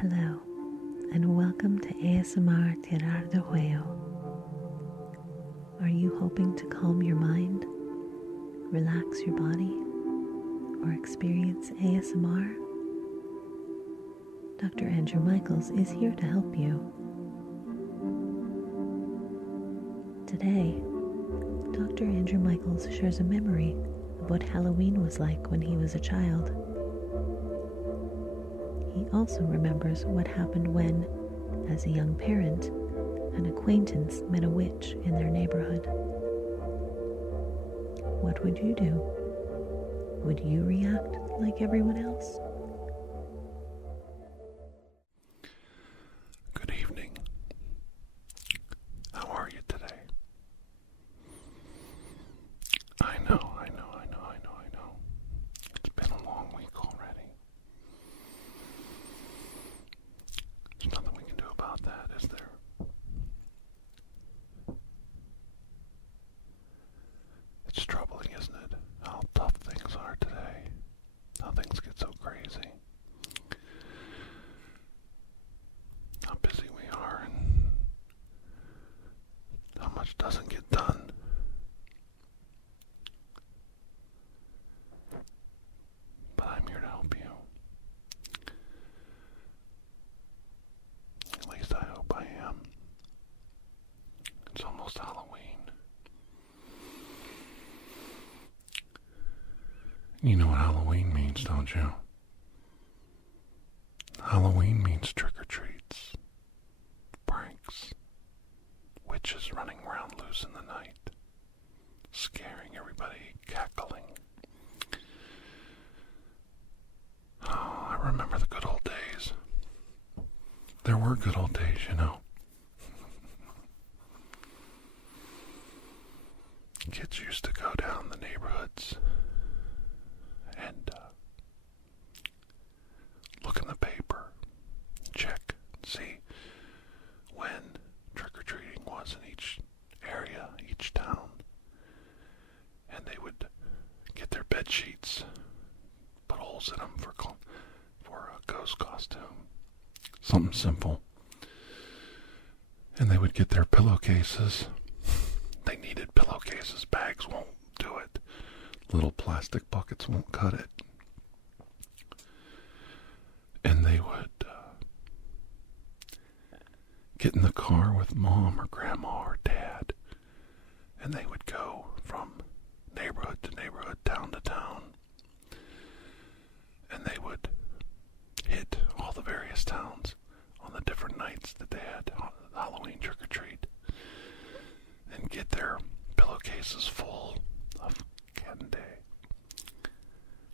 Hello, and welcome to ASMR TirarADeguello. Are you hoping to calm your mind, relax your body, or experience ASMR? Dr. Andrew Michaels is here to help you. Today, Dr. Andrew Michaels shares a memory of what Halloween was like when he was a child. He also remembers what happened when, as a young parent, an acquaintance met a witch in their neighborhood. What would you do? Would you react like everyone else? Good evening. How are you today? I know. It's been a long week already. There's nothing we can do about that, is there? It's troubling, isn't it? How tough things are today. How things get so crazy. How busy we are and how much doesn't get done. But I'm here to help you. At least I hope I am. It's almost Halloween. You know what Halloween means, don't you? Halloween means trick-or-treats, pranks, witches running around loose in the night, scaring everybody, cackling. Oh, I remember the good old days. There were good old days, you know. Kids used to go down the neighborhoods and look in the paper, check, see when trick-or-treating was in each area, each town. And they would get their bed sheets, put holes in them for a ghost costume. Something simple. And they would get their pillowcases. They needed pillowcases. Bags won't do it. Little plastic buckets won't cut it. And they would get in the car with mom or grandma or dad, and they would go from neighborhood to neighborhood, town to town, and they would hit all the various towns on the different nights that they had Halloween trick-or-treat, and get their pillowcases full of candy.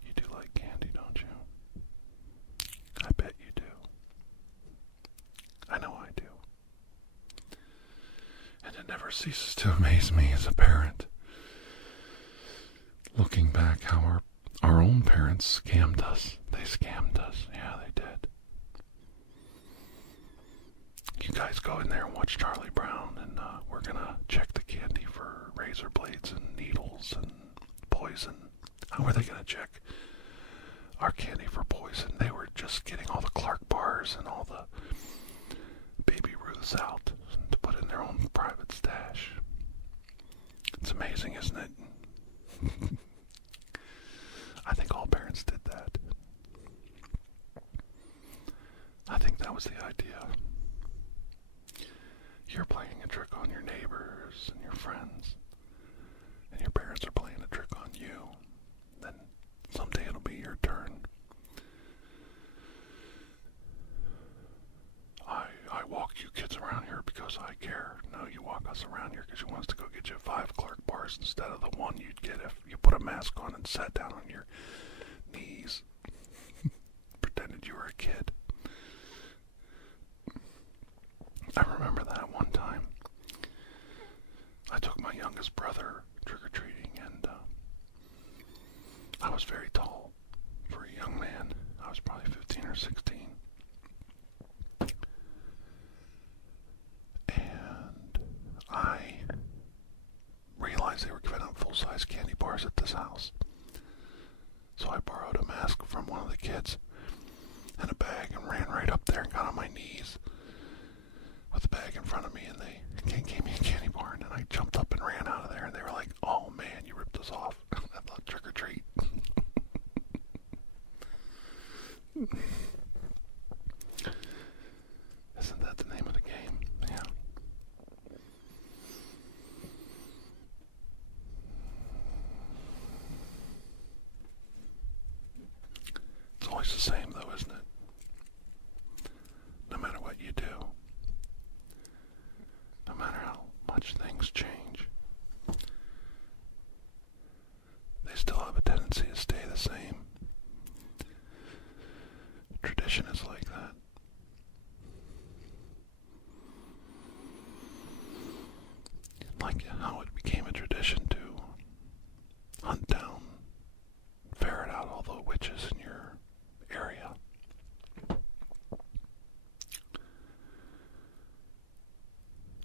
You do like candy, don't you? I bet you do. I know I do. And it never ceases to amaze me as a parent, looking back how our own parents scammed us. They scammed us. Yeah, they did. You guys go in there and watch Charlie Brown, and we're gonna check the candy for razor blades and needles and poison. How are they gonna check our candy for poison? They were just getting all the Clark bars and all the Baby Ruths out to put in their own private stash. It's amazing, isn't it? I think all parents did that. I think that was the idea. You're playing a trick on your neighbors and your friends, and your parents are playing a trick on you. Then someday it'll be your turn. I walk you kids around here because I care. No, you walk us around here because you want us to go get you 5 Clark bars instead of the one you'd get if you put a mask on and sat down on your knees. Pretended you were a kid. I remember that one time. I took my youngest brother trick-or-treating, and I was very tall for a young man. I was probably 15 or 16. And I realized they were giving out full-size candy bars at this house. So I borrowed a mask from one of the kids and a bag and ran right up there and got bag in front of me, and they gave me a candy bar, and I jumped up and ran out of there, and they were like, "Oh man, you ripped us off." I thought, trick or treat. Isn't that the name of the game? Yeah. It's always the same though, isn't it? No matter what you do, no matter how much things change, they still have a tendency to stay the same. Tradition is like that. Like how it became a tradition to hunt down, ferret out all the witches in your area.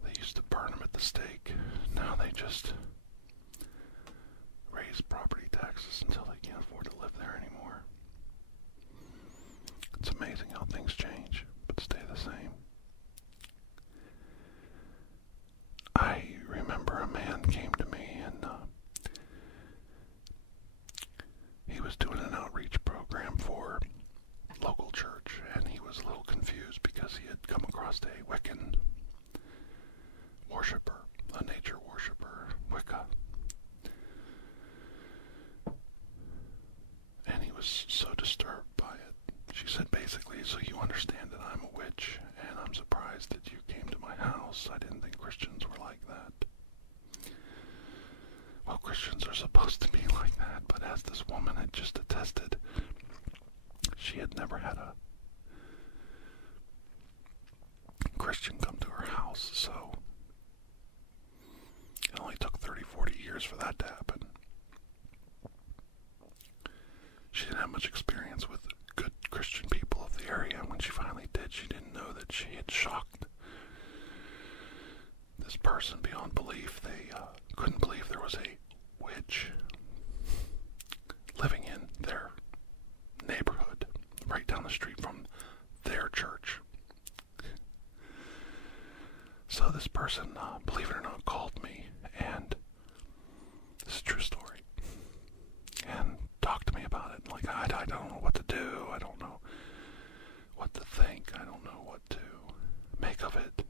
They used to burn them at the stake. Now they just raise property taxes until they can't afford to live there anymore. It's amazing how things change, but stay the same. I remember a man came to me and he was doing an outreach program for local church, and he was a little confused because he had come across a Wiccan worshiper, a nature worshiper, Wicca. And he was so disturbed by it. She said basically, "So you understand that I'm a witch, and I'm surprised that you came to my house. I didn't think Christians were like that." Well, Christians are supposed to be like that, but as this woman had just attested, she had never had a Christian come to her house, so it only took 30, 40 years for that to happen. She didn't have much experience with good Christian people of the area, and when she finally did, she didn't know that she had shocked this person beyond belief. They couldn't believe there was a witch living in their neighborhood, right down the street from their church. So this person, believe it or not, called me, and this is a true story, and talked to me about it. Like, I don't know what to do. I don't know what to think. I don't know what to make of it.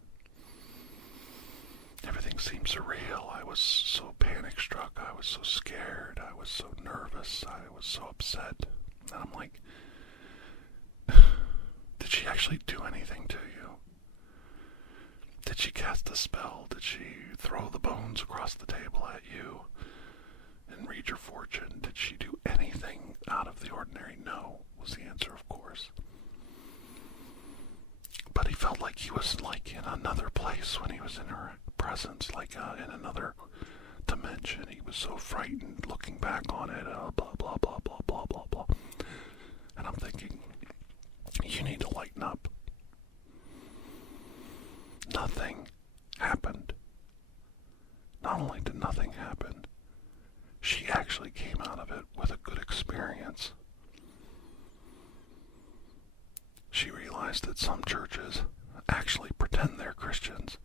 Everything seemed surreal. I was so panic-struck. I was so scared. I was so nervous. I was so upset. And I'm like, did she actually do anything to you? Did she cast a spell? Did she throw the bones across the table at you and read your fortune? Did she do anything out of the ordinary? No, was the answer, of course. But he felt like he was like in another place when he was in her presence, like in another dimension. He was so frightened looking back on it, blah, blah, blah, blah, blah, blah, blah. And I'm thinking, you need to lighten up. Nothing happened. Not only did nothing happen, she actually came out of it with a good experience. She realized that some churches actually pretend they're Christians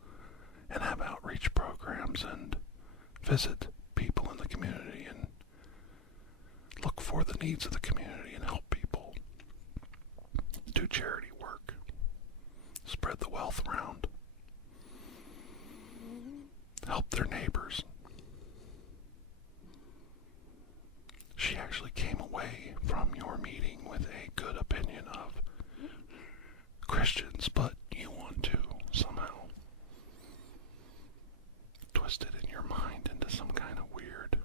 and have outreach programs and visit people in the community and look for the needs of the community and help people, do charity work, spread the wealth around, help their neighbors. She actually came away from your meeting with a good opinion of Christians, but you want to somehow twist it in your mind into some kind of weird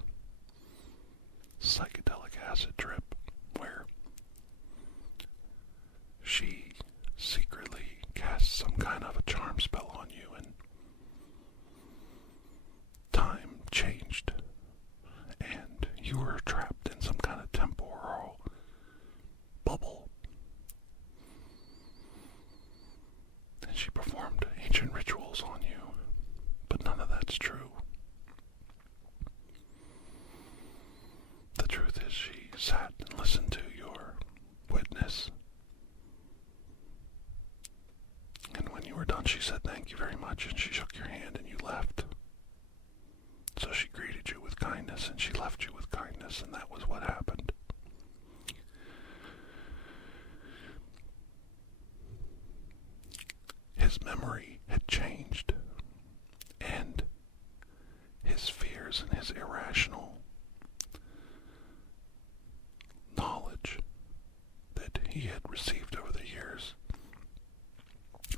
psychedelic acid trip where she secretly casts some kind of a charm spell on you, and time changed and you were trapped in some kind of temporal bubble. And she performed ancient rituals on you, but none of that's true. The truth is, she sat and listened to your witness, and when you were done, she said thank you very much, and she shook your hand, and you left. So she greeted you with kindness, and she left you with kindness, and that was what happened. His memory had changed, and his fears and his irrational knowledge that he had received over the years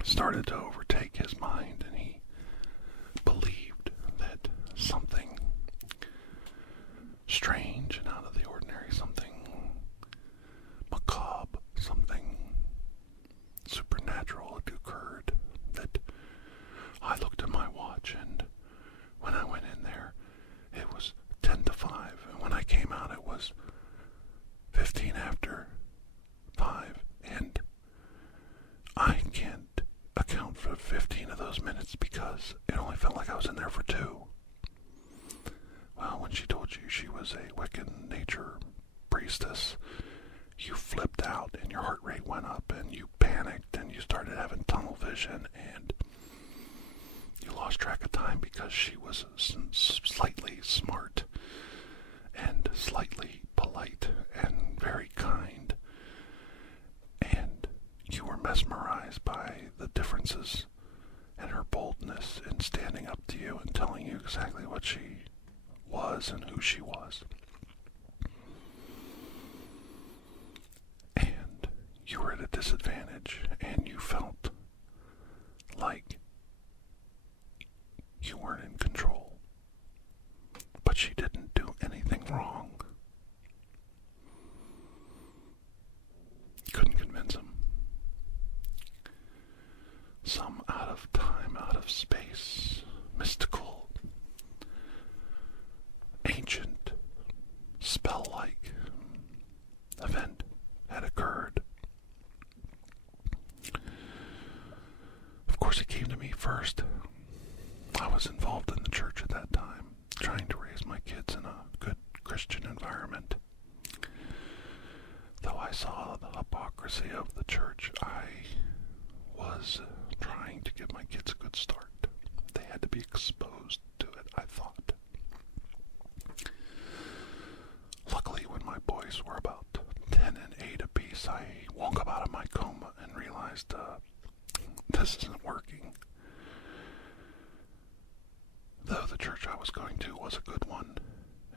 started to overtake his mind, and he believed that something strange and out of the ordinary, something macabre, something supernatural had occurred. That I looked at my watch, and when I went in there, it was 10 to 5, and when I came out, it was 15 after 5, and I can't account for 15 of those minutes because it only felt like I was in there for 2. Well, when she told you she was a Wiccan nature priestess, you flipped out and your heart rate went up and you panicked and you started having tunnel vision and you lost track of time because she was slightly smart and slightly polite and very kind, and you were mesmerized by the differences and her boldness in standing up to you and telling you exactly what she was and who she was. And you were at a disadvantage, and you felt like you weren't in control. But she didn't do anything wrong. Couldn't convince him. Some out of time, out of space, mystical, ancient, spell-like event had occurred. Of course, it came to me first. I was involved in the church at that time, trying to raise my kids in a good Christian environment. Though I saw the hypocrisy of the church, I was trying to give my kids a good start. They had to be exposed to it, I thought. Luckily, when my boys were about 10 and 8 apiece, I woke up out of my coma and realized this isn't working. Though the church I was going to was a good one,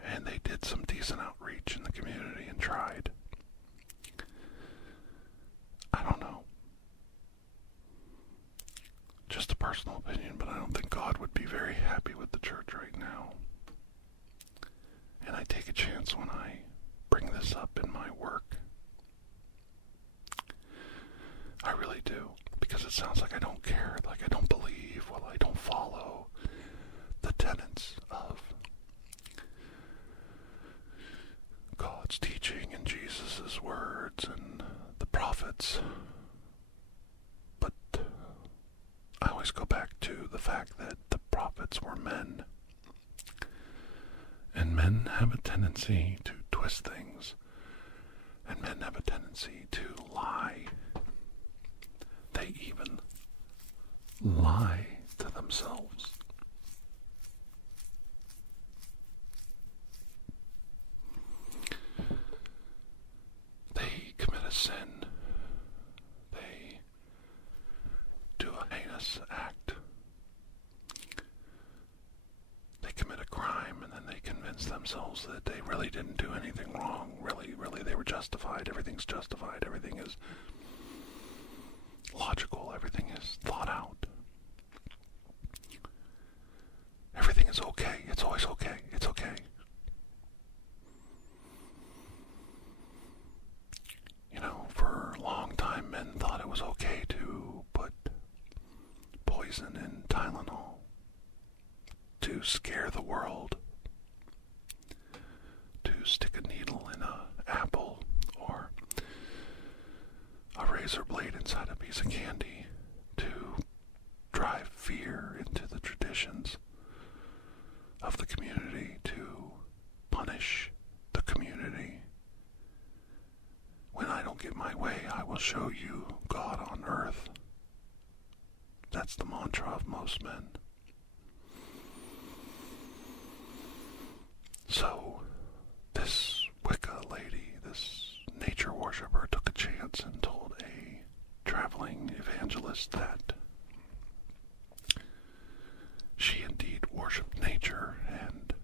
and they did some decent outreach in the community and tried. I don't know. Just a personal opinion, but I don't think God would be very happy with the church right now. And I take a chance when I bring this up in my work. I really do, because it sounds like I don't care, like I don't believe, well, I don't follow the tenets of God's teaching and Jesus' words and the prophets. But I always go back to the fact that the prophets were men. And men have a tendency to twist things. And men have a tendency to lie. They even lie to themselves. They commit a sin. They do a heinous act. They commit a crime, and then they convince themselves that they really didn't do anything wrong. Really, they were justified. Everything's justified. Everything is logical. Everything is thought out. Everything is okay. It's always okay. It's okay. You know, for a long time, men thought it was okay to put poison in Tylenol to scare the world, to stick a needle in an apple or a razor blade inside a piece of candy, to drive fear into the traditions of the community, to punish the community. When I don't get my way, I will show you God on earth. That's the mantra of most men. So, this Wicca lady, this nature worshiper, took a chance and told a traveling evangelist that she indeed worshipped nature and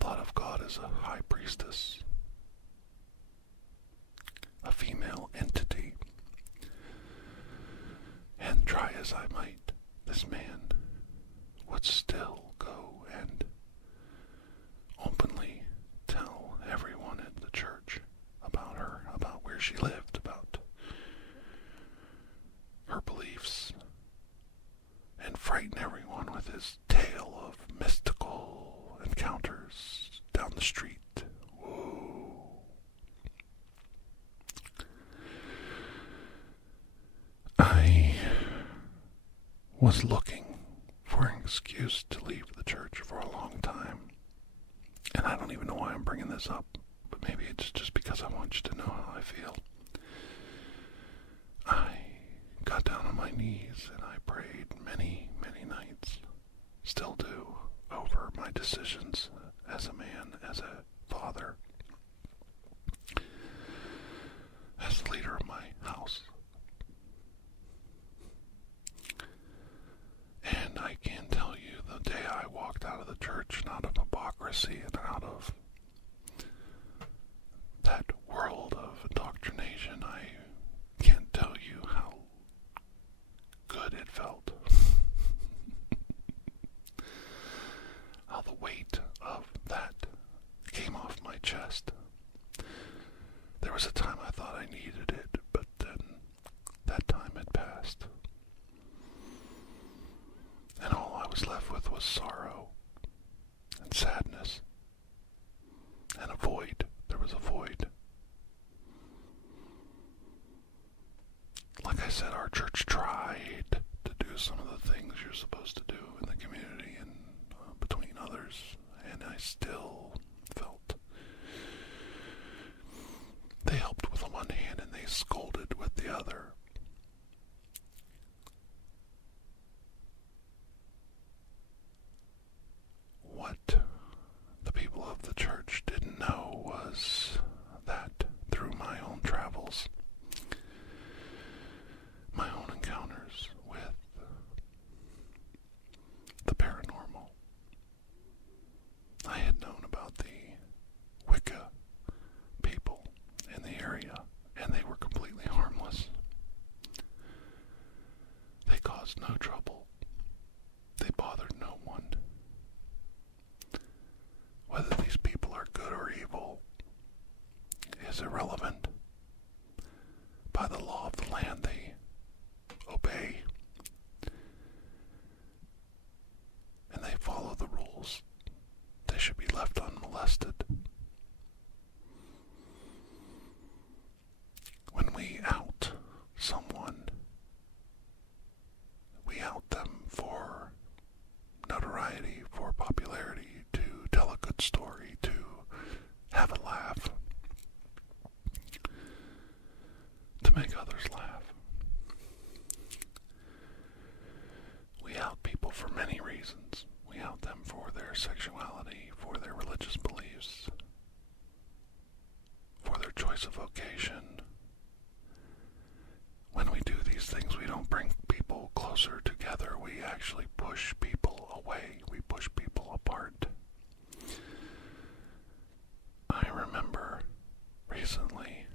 thought of God as a high priestess, a female entity. And try as I might, this man would still go and openly tell everyone at the church about her, about where she lived, about her beliefs, and frighten everyone with his tale of mystical encounters down the street. Whoa. I was looking for an excuse to leave the church for a long time. And I don't even know why I'm bringing this up, but maybe it's just because I want you to know how I feel. I got down on my knees and I prayed many, many nights, still do, over my decisions as a man, as a father, as the leader of my house. And I can tell you, the day I walked out of the church, and out of hypocrisy and out of that world of indoctrination, I can't tell you how good it felt. How the weight of that came off my chest. There was a time I thought I needed it, but then that time had passed. And all I was left with was sorrow and sadness and a void. There was a void. Like I said, our church tried to do some of the things you're supposed to do in the community and between others, and I still felt they helped with the one hand and they scolded with the other. What the people of the church didn't know was that through my own travels, my own encounters with the paranormal, I had known about the Wicca people in the area, and they were completely harmless. They caused no trouble. They bothered no one. Whether these people are good or evil is irrelevant. By the law of the land, they obey. And they follow the rules. They should be left unmolested. When we out someone, we out them for notoriety, for popularity, to tell a good story, to have a laugh, to make others laugh. We out people for many reasons. We out them for their sexuality, for their religious beliefs, for their choice of vocation. When we do these things, we don't bring people closer together. We actually push people away. We push people apart. I remember recently,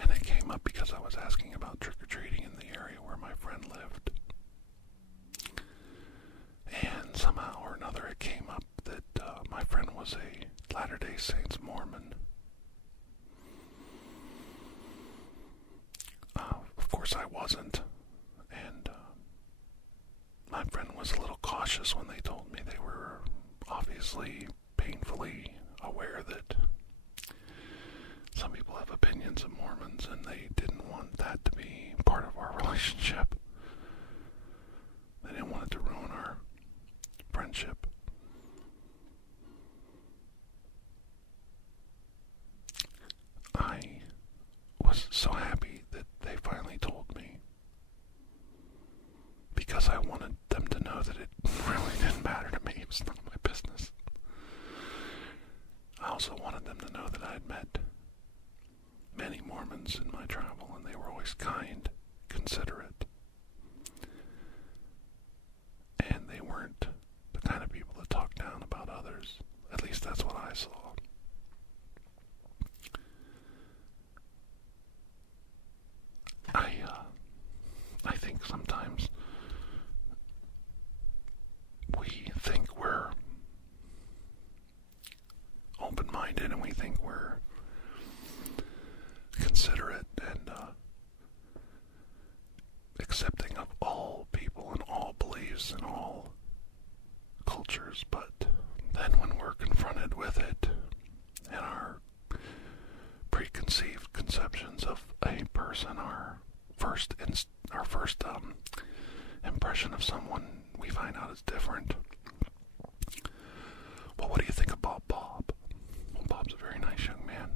and it came up because I was asking about trick-or-treating in the area where my friend lived. And somehow or another it came up that my friend was a Latter-day Saints Mormon. Of course I wasn't, and my friend was a little cautious when they told me. They were obviously painfully aware that some people have opinions of Mormons, and they didn't want that to be part of our relationship. They didn't want it to ruin our friendship. I was so happy that also wanted them to know that I had met many Mormons in my travel, and they were always kind, considerate, and they weren't the kind of people that talk down about others. At least that's what I saw. I think sometimes we think we're open-minded and we think we're considerate and accepting of all people and all beliefs and all cultures, but then when we're confronted with it and our preconceived conceptions of a person, our first impression of someone we find out is different. Well, what do you think about Bob? Well, Bob's a very nice young man.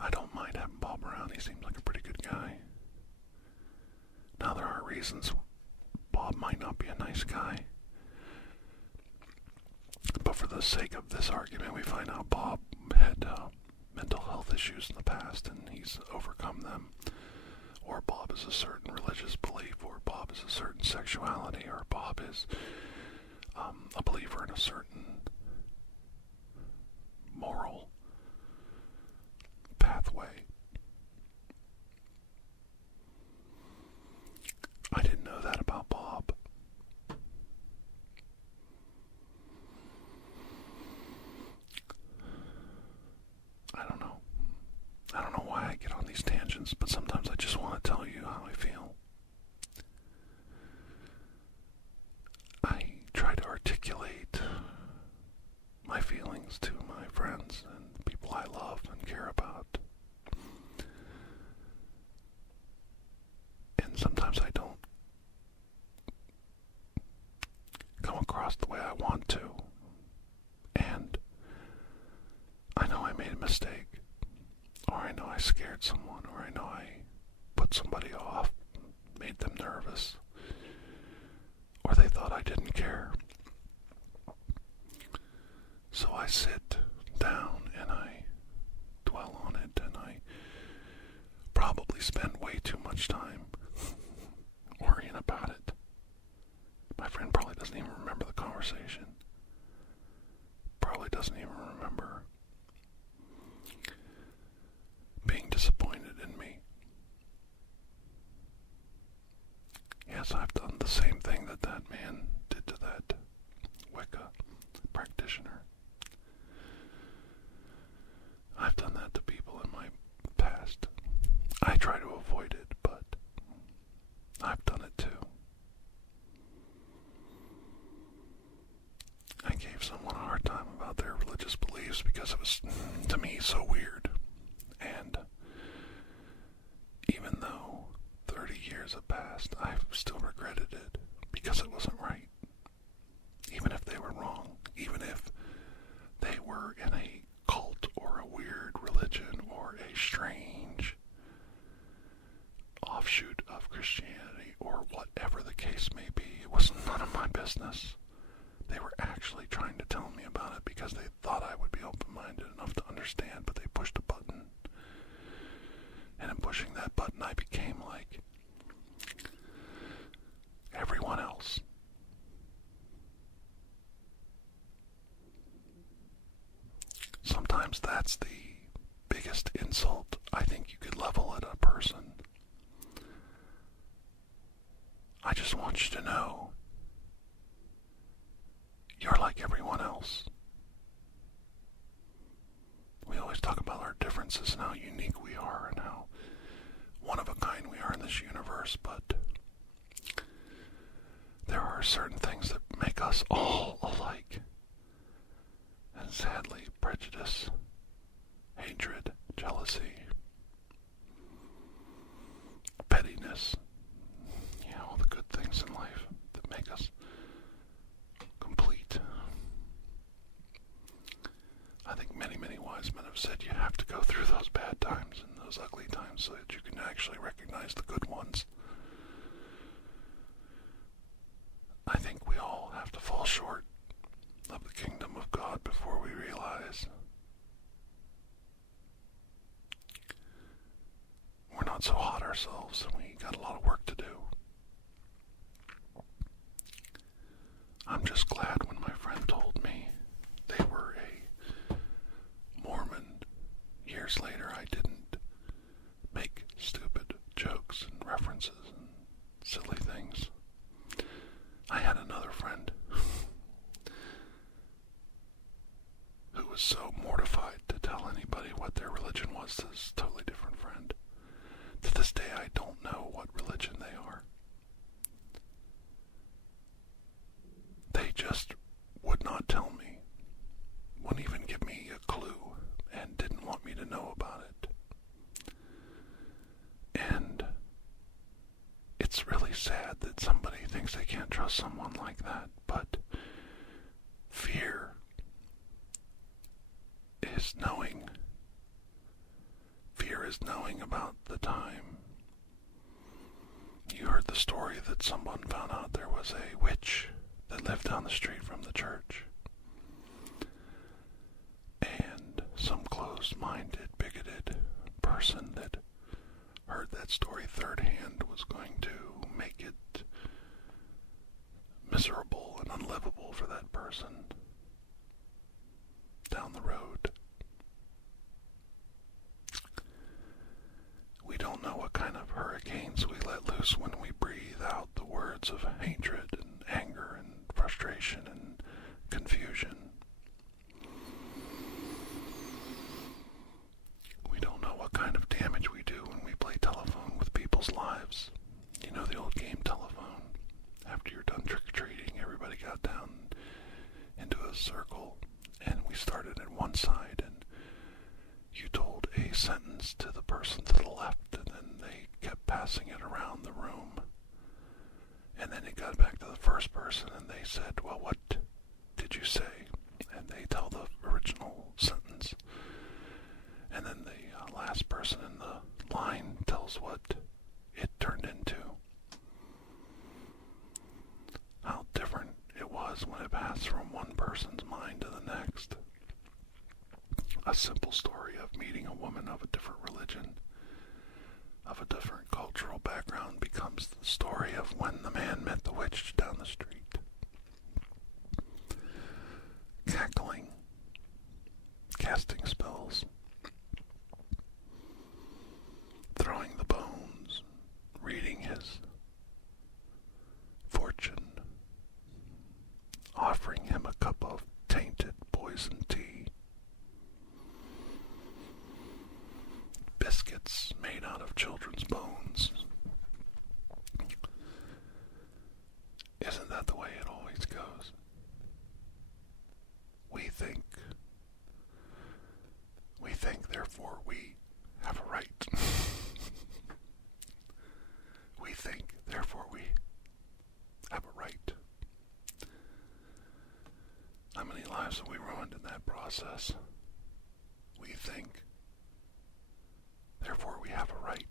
I don't mind having Bob around. He seems like a pretty good guy. Now, there are reasons Bob might not be a nice guy. But for the sake of this argument, we find out Bob had mental health issues in the past, and he's overcome them. Or Bob is a certain religious belief, or Bob is a certain sexuality, or Bob is a believer in a certain moral pathway. I didn't know that about Bob. I don't know why I get on these tangents, but sometimes I just want to tell you how I feel. I try to articulate my feelings to my friends and people I love and care about. And sometimes I don't come across the way I want to. And I know I made a mistake. Or I know I scared someone, or I know I put somebody off, made them nervous, or they thought I didn't care. So I sit down and I dwell on it, and I probably spend way too much time worrying about it. My friend probably doesn't even remember the conversation. Probably doesn't even remember being disappointed in me. Yes, I've done the same thing that man did to that Wicca practitioner. I've done that to people in my past. I try to avoid it, but I've done it too. I gave someone a hard time about their religious beliefs because it was, to me, so weird. And even though 30 years have passed, I've still regretted it because it wasn't right. Even if they were wrong, even if they were in a cult or a weird religion or a strange offshoot of Christianity or whatever the case may be, it was none of my business. They were actually trying to tell me about it because they thought I would be open-minded enough to understand, but they pushed a button. And in pushing that button, I became like everyone else. Sometimes that's the biggest insult I think you could level at a person. I just want you to know you're like everyone else. We always talk about our differences and how unique we are and how one of a kind we are in this universe, but there are certain things that make us all alike. And sadly, prejudice, hatred, jealousy, pettiness, all the good things in life that make us complete. I think many, many wise men have said you have to go through those bad times and those ugly times so that you can actually recognize the good ones. I think we all have to fall short of the kingdom of of God before we realize we're not so hot ourselves and we got a lot of work to do. I'm just glad when my friend told me they were a Mormon. Years later, I didn't make stupid jokes and references and silly things. I had another friend who was so mortified to tell anybody what their religion was. This is a totally different friend. To this day, I don't know what religion they are. They just would not tell me, wouldn't even give me a clue, and didn't want me to know about it. And it's really sad that somebody thinks they can't trust someone like that, but fear is knowing. Fear is knowing about the time. You heard the story that someone found out there was a witch that lived down the street from the church. And some closed-minded, bigoted person that heard that story third hand was going to make it miserable and unlivable for that person down the road. We don't know what kind of hurricanes we let loose when we breathe out the words of hatred and anger and frustration and confusion. We don't know what kind of damage we do when we play telephone with people's lives. You know the old game telephone? After you're done trick-or-treating, everybody got down into a circle, and we started at one side, and you told a sentence to the person to the left, and then they kept passing it around the room. And then it got back to the first person, and they said, well, what did you say? And they tell the original sentence. And then the last person in the line tells what it turned into. How different it was when it passed from one person's mind to the next. A simple story of meeting a woman of a different religion, of a different cultural background, becomes the story of when the man met the witch down the street. Cackling, casting spells, throwing the bones, reading his fortune, offering him a cup of tainted poison tea, biscuits made out of children's bones. Isn't that the way it always goes? We think, therefore we have a right. We think, therefore we have a right. How many lives have we ruined in that process? We think, therefore we have a right.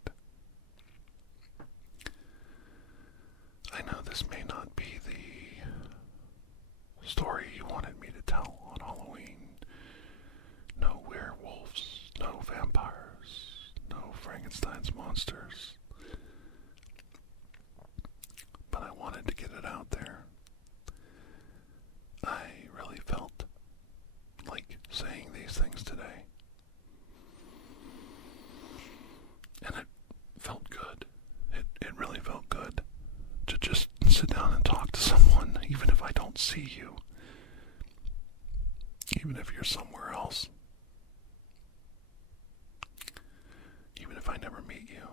I know this may not be the story you wanted me to tell on Halloween. No werewolves, no vampires, no Frankenstein's monsters. But I wanted to get it out there. I really felt like saying these things today. And it felt good. It really felt good to just sit down and talk to someone, even if I don't see you. Even if you're somewhere else. Even if I never meet you.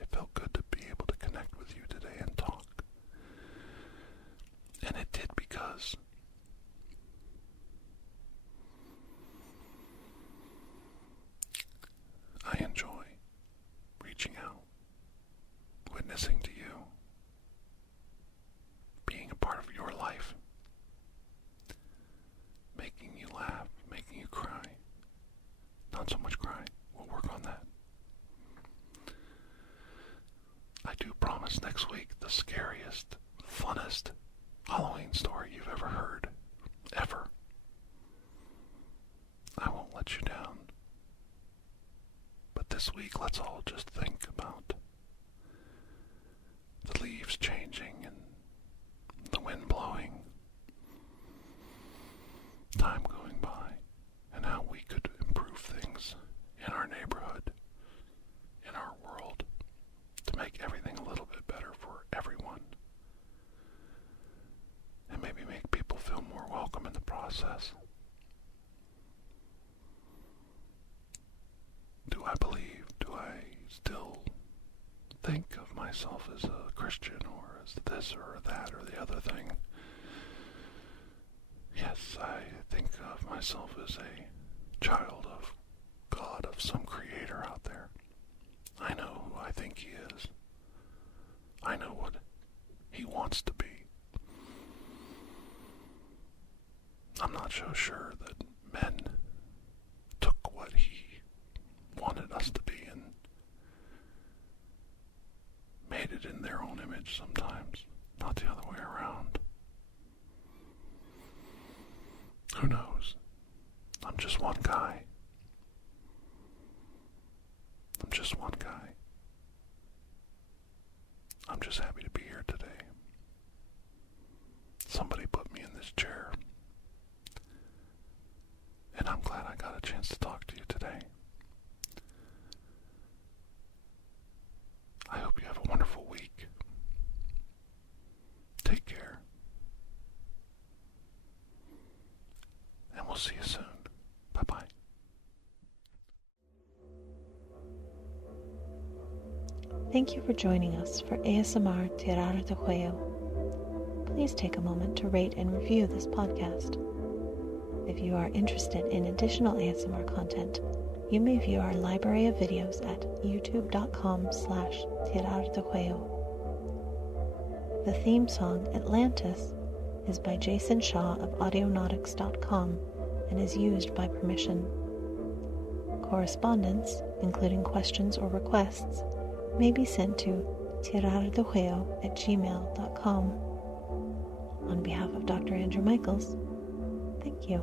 It felt good to be able to connect with you today and talk. And it did because I enjoy reaching out, witnessing to you, being a part of your life, making you laugh, making you cry. Not so much cry. We'll work on that. I do promise next week the scariest, funnest Halloween story you've ever heard. Ever. let you down. But this week, let's all just think about the leaves changing and the wind blowing, time going by, and how we could improve things in our neighborhood, in our world, to make everything a little bit better for everyone. And maybe make people feel more welcome in the process. Do I still think of myself as a Christian or as this or that or the other thing? Yes, I think of myself as a child of God, of some creator out there. I know who I think he is. I know what he wants to be. I'm not so sure that men took what he wanted us to be and made it in their own image sometimes, not the other way around. Who knows? I'm just one guy. I'm just one guy. I'm just happy to be here today. Somebody put me in this chair. And I'm glad I got a chance to talk to you today. I hope you have a wonderful week. Take care. And we'll see you soon. Bye-bye. Thank you for joining us for ASMR TirarADeguello. Please take a moment to rate and review this podcast. If you are interested in additional ASMR content, you may view our library of videos at youtube.com/TirarADeguello. The theme song, Atlantis, is by Jason Shaw of audionautics.com and is used by permission. Correspondence, including questions or requests, may be sent to TirarADeguello@gmail.com. On behalf of Dr. Andrew Michaels, thank you.